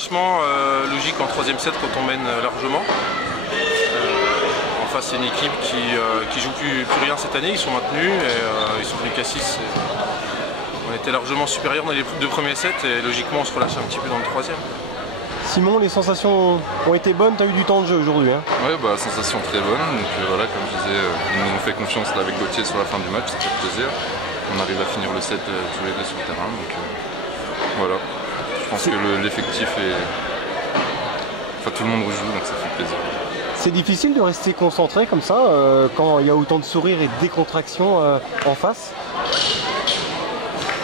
relâchement logique en troisième set quand on mène largement. En face, c'est une équipe qui joue plus rien cette année, ils sont maintenus et ils sont venus qu'à 6. On était largement supérieurs dans les deux premiers sets et logiquement on se relâche un petit peu dans le troisième. Simon, les sensations ont été bonnes, tu as eu du temps de jeu aujourd'hui hein? Oui, sensation très bonne. Donc voilà, comme je disais, ils nous ont fait confiance là, avec Gauthier sur la fin du match, ça fait plaisir. On arrive à finir le set tous les deux sur le terrain. Donc voilà, je pense que l'effectif est... Enfin, tout le monde rejoue, donc ça fait plaisir. C'est difficile de rester concentré comme ça quand il y a autant de sourires et de décontraction en face?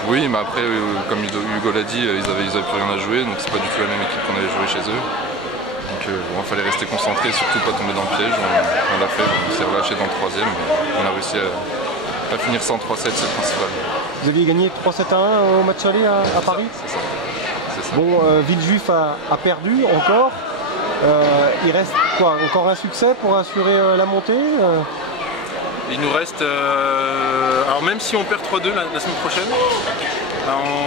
Oui, mais après, comme Hugo l'a dit, ils avaient plus rien à jouer, donc c'est pas du tout la même équipe qu'on avait joué chez eux. Donc il fallait rester concentré, surtout pas tomber dans le piège. On l'a fait, on s'est relâché dans le troisième. On a réussi à finir ça en 3-7, c'est le principal. Vous aviez gagné 3-7 à 1 au match aller à Paris? C'est ça. Bon, Villejuif a perdu encore. Il reste quoi? Encore un succès pour assurer la montée? Il nous reste, alors même si on perd 3-2 la semaine prochaine,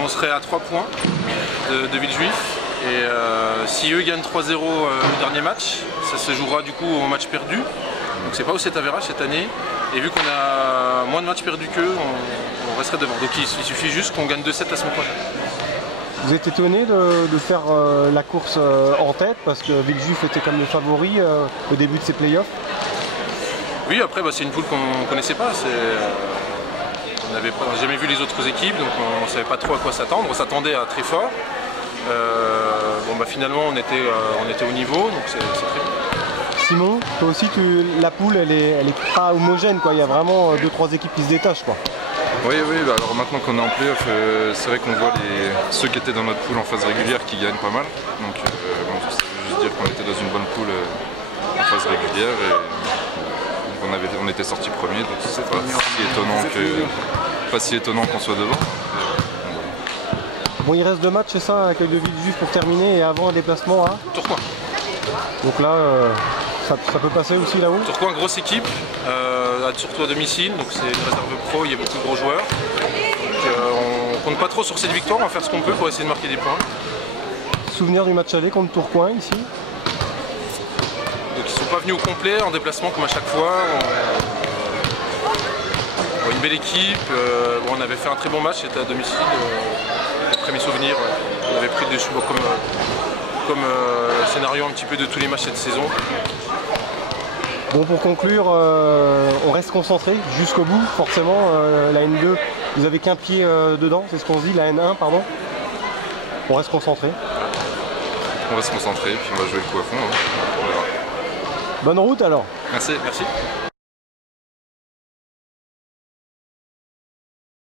on serait à 3 points de Villejuif. Et si eux gagnent 3-0 le dernier match, ça se jouera du coup au match perdu. Donc c'est pas au 7 average cette année. Et vu qu'on a moins de matchs perdus qu'eux, on resterait devant. Donc il suffit juste qu'on gagne 2-7 la semaine prochaine. Vous êtes étonné de faire la course en tête parce que Villejuif était comme le favori au début de ses playoffs? Oui, après c'est une poule qu'on ne connaissait pas. On n'avait jamais vu les autres équipes, donc on ne savait pas trop à quoi s'attendre. On s'attendait à très fort. Finalement on était au niveau, donc c'est très bien. Simon, toi aussi la poule elle est pas homogène quoi. Il y a vraiment 2-3 équipes qui se détachent quoi. Oui, alors maintenant qu'on est en playoff, c'est vrai qu'on voit ceux qui étaient dans notre poule en phase régulière qui gagnent pas mal. Donc ça veut juste dire qu'on était dans une bonne poule en phase régulière et on était sorti premier, donc c'est pas si étonnant qu'on soit devant. Bon, il reste 2 matchs, c'est ça, avec le Villejuif pour terminer et avant un déplacement à Tourcoing. Donc là, ça peut passer aussi là-haut. Tourcoing, grosse équipe, surtout à domicile, donc c'est une réserve pro, il y a beaucoup de gros joueurs. Donc, on compte pas trop sur cette victoire, on va faire ce qu'on peut pour essayer de marquer des points. Souvenir du match aller contre Tourcoing ici? Donc ils sont pas venus au complet en déplacement comme à chaque fois. Une belle équipe, on avait fait un très bon match, c'était à domicile. Après mes souvenirs, on avait pris dessus comme scénario un petit peu de tous les matchs cette saison. Bon, pour conclure, on reste concentré jusqu'au bout, forcément. La N2, vous avez qu'un pied dedans, c'est ce qu'on se dit, la N1, pardon. On reste concentré. On va se concentrer, puis on va jouer le coup à fond. Hein. Bonne route alors. Merci. Merci.